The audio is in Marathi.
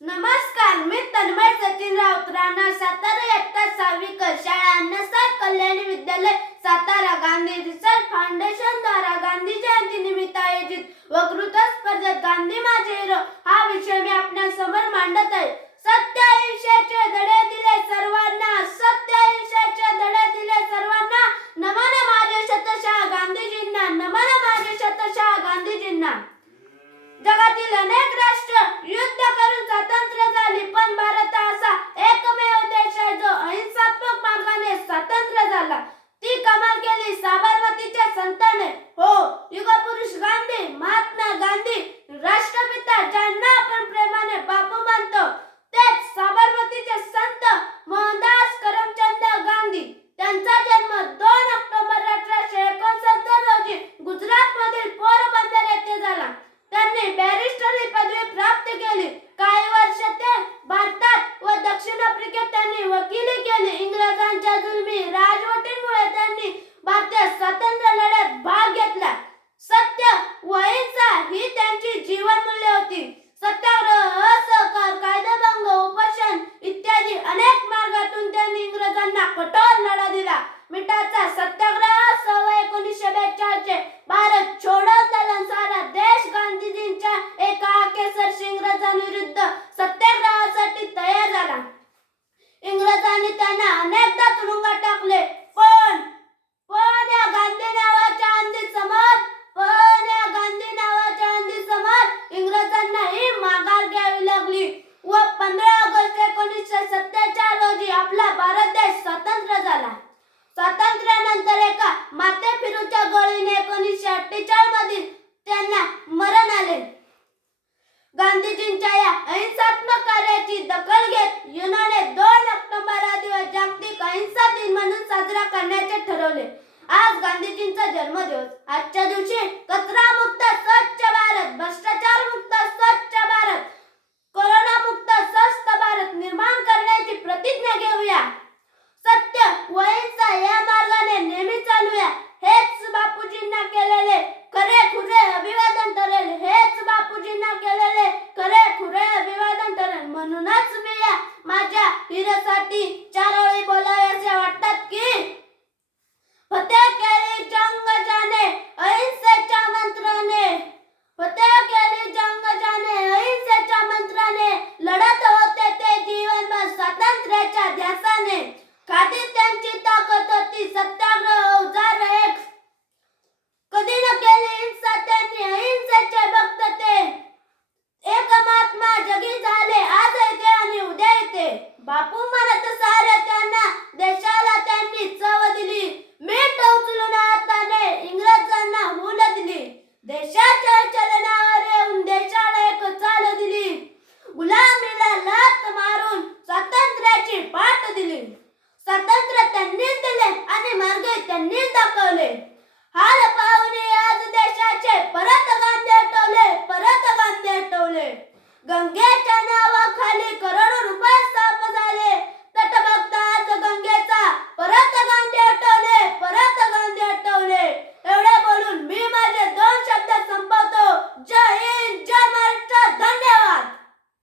नमस्कार, मी तन्मय सचिन राऊत, राहणार सातारा, इयत्ता 6वी क. शाळा अन्नसार कल्याणी विद्यालय सातारा. गांधी रिसर्च फाउंडेशन द्वारा गांधी जयंती निमित्त आयोजित वक्तृत्व स्पर्धेत गांधी माझे हिरो हा विषय मी आपणासमोर मांडत आहे. सत्य अहिंसेचे धडे दिले सर्वांना, सत्य अहिंसेचे धडे दिले सर्वांना. नमन माझे शतशः गांधीजींना, नमन माझे शतशः गांधीजींना. जगातील अनेक राष्ट्र युद्ध करून स्वतंत्र झाली, पण भारत असा एकमेव देश आहे जो अहिंसात्मक मार्गाने स्वतंत्र झाला. ती कमाल केली साबरमतीच्या संताने. हो, युगपुरुष गांधी, महात्मा गांधी, राष्ट्रपिता ज्यांना आपण प्रेमाने बापू मानतो, तेच साबरमतीचे संत मोहनदास करमचंद गांधी. त्यांचा जन्म 2 ऑक्टोबर 1869 रोजी गुजरात मधील पोरबंदर येथे झाला. त्यांनी बॅरिस्टर ही पदवी प्राप्त केली. काही वर्ष ते भारतात व दक्षिण आफ्रिकेत त्यांनी वकिली केली. इंग्रजांच्या जुलमी राजवटीमुळे त्यांनी भारतीय स्वातंत्र्य लढ्यात भाग घेतला. सत्य व अहिंसा ही त्यांची जीवनमूल्ये होती. सत्याग्रह, असहकार, कायदेभंग, उपोषण इत्यादी अनेक मार्गातून त्यांनी इंग्रजांना कठोर लढा दिला. मिठाचा सत्याग्रह 1942 चे भारत छोडो आंदोलन सारा देश गांधीजींच्या एका आकेसरशी इंग्रजांविरुद्ध सत्याग्रहासाठी तयार झाला. इंग्रजांनी त्यांना अनेकदा तुरुंगात टाकले, पण या गांधी नावाच्या आंधी समोर इंग्रजांनाही माघार घ्यावी लागली व 15 ऑगस्ट 1947 रोजी आपला भारत देश स्वतंत्र झाला. स्वातंत्र्यानंतर एका माथेफिरूच्या गोळीने 1948 मध्ये त्यांना मरण आले. गांधीजींच्या या अहिंसात्मक कार्याची दखल घेत युनोने 2 ऑक्टोबर हा दिवस जागतिक अहिंसा दिन म्हणून साजरा करण्याचे ठरवले. आज गांधीजींचा जन्मदिवस. आजच्या दिवशी कचरा मुक्त स्वच्छ भारत, भ्रष्टाचार मुक्त स्वच्छ भारत, कोरोना मुक्त स्वस्थ भारत निर्माण करण्याची प्रतिज्ञा घेऊया. सत्य व अहिंसा या मार्गाने नेहमी चालूया. हेच बापूजींना केलेले खरे खुरे अभिवादन ठरेल. हेच बापूजींना केलेले खरे खुरे अभिवादन ठरेल. म्हणूनच मी या माझ्या हिरोसाठी 4 ओळी बोलाव्याशा वाटतात की फतेह केली जंग जाने अहिंसेच्या मंत्राने, फतेह केली जंग जाने अहिंसेच्या मंत्राने, लढत होते ते जीवनभर स्वातंत्र्याच्या ध्यासाने. खादी त्यांची ताकद होती सत्याग्रह अवजार एक, कधी न केली हिंसा त्यांनी अहिंसेचे भक्त ते. एक महात्मा जगी झाले आज येते आणि उद्या येते. बापू म्हणत सारे त्यांना देशाला त्यांनी चव दिली. मीठ उचलून हाताने इंग्रजांना हुल दिली. देशाच्या चलनावर येऊन देशाला एक चाल दिली. गुलामीला लाथ मारून स्वातंत्र्याची पाठ दिली. स्वातंत्र्य त्यांनीच दिले आणि मार्ग त्यांनीच दाखवले. हाल पाहून आज देशाचे परत गांधी हटवले, परत गांधी हटवले. गंगेच्या नावाखाली करोडो